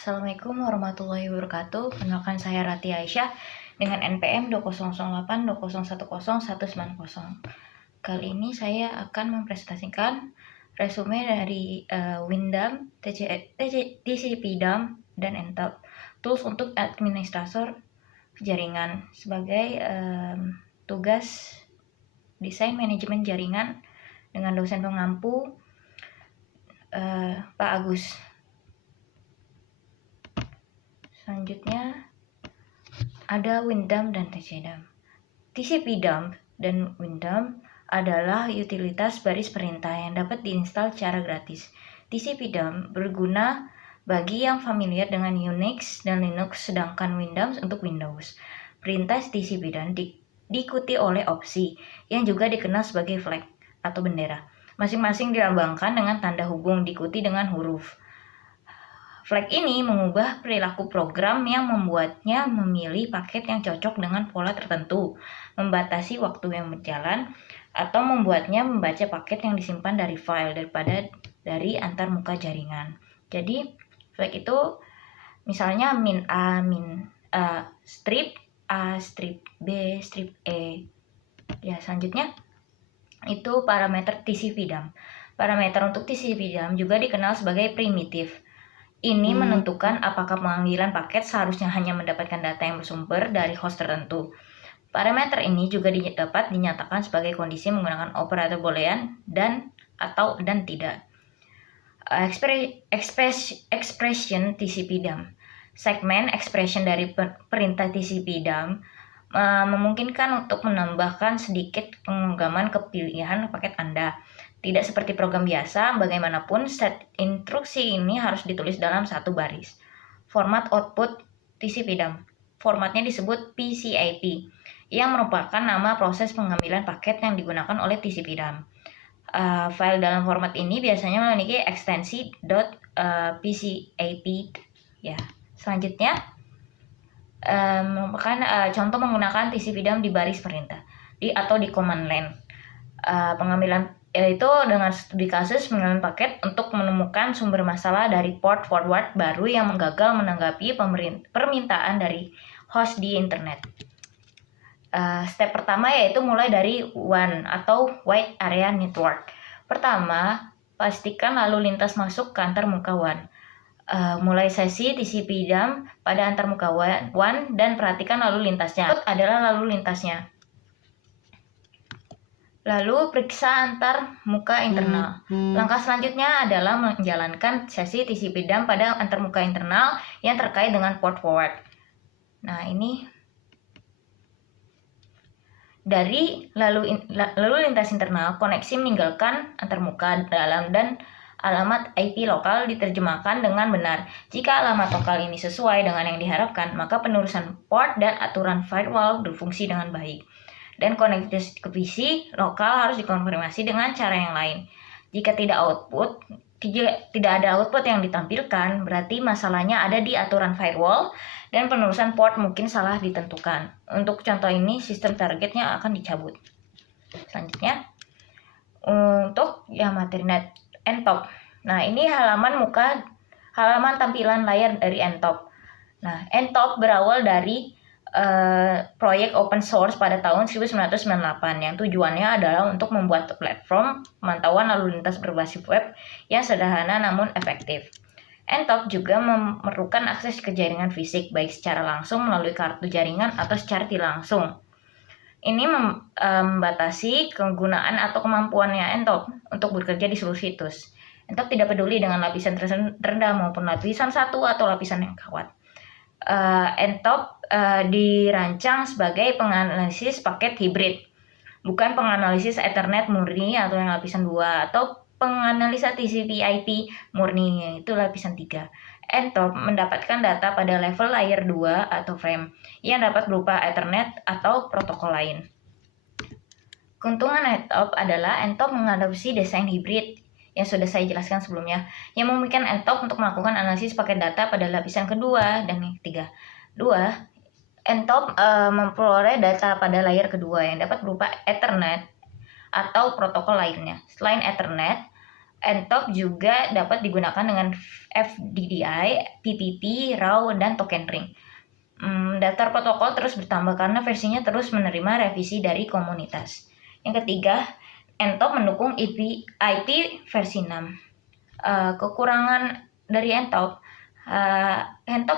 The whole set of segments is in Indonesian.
Assalamualaikum warahmatullahi wabarakatuh. Perkenalkan saya Rati Aisyah dengan NPM 200820101990. Kali ini saya akan mempresentasikan resume dari Windom, TCP/DAM, dan Entop, tools untuk administrator jaringan sebagai tugas desain manajemen jaringan dengan dosen pengampu Pak Agus. Selanjutnya ada Windom dan TCP/DAM. TCP/DAM dan Windom adalah utilitas baris perintah yang dapat diinstal secara gratis. TCP/DAM berguna bagi yang familiar dengan Unix dan Linux, sedangkan Windom untuk Windows. Perintah TCP/DAM diikuti oleh opsi yang juga dikenal sebagai flag atau bendera. Masing-masing dilambangkan dengan tanda hubung diikuti dengan huruf. Flag ini mengubah perilaku program yang membuatnya memilih paket yang cocok dengan pola tertentu, membatasi waktu yang berjalan, atau membuatnya membaca paket yang disimpan dari file daripada dari antarmuka jaringan. Jadi flag itu misalnya min A, min A, strip A, strip B, strip E. Ya, selanjutnya itu parameter TCP/DAM. Parameter untuk TCP/DAM juga dikenal sebagai primitif. Ini menentukan apakah pemanggilan paket seharusnya hanya mendapatkan data yang bersumber dari host tertentu. Parameter ini juga dapat dinyatakan sebagai kondisi menggunakan operator boolean dan tidak. Expression TCP/DAM. Segmen expression dari perintah TCP/DAM memungkinkan untuk menambahkan sedikit penggaman ke pilihan paket Anda. Tidak seperti program biasa, bagaimanapun set instruksi ini harus ditulis dalam satu baris. Format output TCP/DAM. Formatnya disebut PCIP, yang merupakan nama proses pengambilan paket yang digunakan oleh TCP/DAM. File dalam format ini biasanya memiliki ekstensi .pcip. Ya, selanjutnya merupakan contoh menggunakan TCP/DAM di baris perintah atau di command line. Pengambilan yaitu dengan studi kasus pengambilan paket untuk menemukan sumber masalah dari port forward baru yang gagal menanggapi permintaan dari host di internet. Step pertama yaitu mulai dari WAN atau Wide Area Network. Pertama, pastikan lalu lintas masuk ke antarmuka WAN. Mulai sesi TCP/DAM pada antarmuka WAN dan perhatikan lalu lintasnya. Itu adalah lalu lintasnya. Lalu periksa antar muka internal. Langkah selanjutnya adalah menjalankan sesi TCP/DAM pada antarmuka internal yang terkait dengan port forward. Nah, ini dari lalu lintas internal, koneksi meninggalkan antarmuka dalam dan alamat IP lokal diterjemahkan dengan benar. Jika alamat lokal ini sesuai dengan yang diharapkan, maka penerusan port dan aturan firewall berfungsi dengan baik. Dan konektivitas ke PC lokal harus dikonfirmasi dengan cara yang lain. Jika tidak ada output yang ditampilkan, berarti masalahnya ada di aturan firewall dan penerusan port mungkin salah ditentukan. Untuk contoh ini, sistem targetnya akan dicabut. Selanjutnya, untuk materi Entop. Nah, ini halaman tampilan layar dari Entop. Nah, Entop berawal dari proyek open source pada tahun 1998 yang tujuannya adalah untuk membuat platform pemantauan lalu lintas berbasis web yang sederhana namun efektif. Entop juga memerlukan akses ke jaringan fisik baik secara langsung melalui kartu jaringan atau secara tidak langsung. Ini membatasi kegunaan atau kemampuannya Entop untuk bekerja di seluruh situs. Entop tidak peduli dengan lapisan terendah maupun lapisan 1 atau lapisan yang kawat. Entop dirancang sebagai penganalisis paket hibrid, bukan penganalisis Ethernet murni atau yang lapisan 2 atau penganalisa TCP/IP murni yaitu lapisan 3. Entop mendapatkan data pada level layer 2 atau frame yang dapat berupa Ethernet atau protokol lain. Keuntungan Entop adalah Entop mengadopsi desain hibrid yang sudah saya jelaskan sebelumnya, yang memungkinkan Entop untuk melakukan analisis paket data pada lapisan kedua dan yang ketiga. Entop memperoleh data pada layer kedua yang dapat berupa Ethernet atau protokol lainnya. Selain Ethernet, Ntop juga dapat digunakan dengan FDDI, PPP, RAW, dan token ring. Daftar protokol terus bertambah karena versinya terus menerima revisi dari komunitas. Yang ketiga, Ntop mendukung IP versi 6. Kekurangan dari Ntop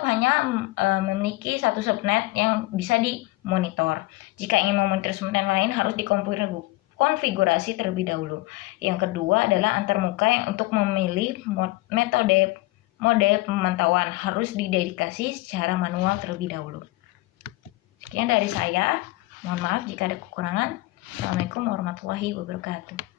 hanya memiliki satu subnet yang bisa dimonitor. Jika ingin memonitor subnet lain harus dikonfigurasi terlebih dahulu. Yang kedua adalah antarmuka yang untuk memilih mode pemantauan harus didedikasi secara manual terlebih dahulu. Sekian dari saya. Mohon maaf jika ada kekurangan. Assalamualaikum warahmatullahi wabarakatuh.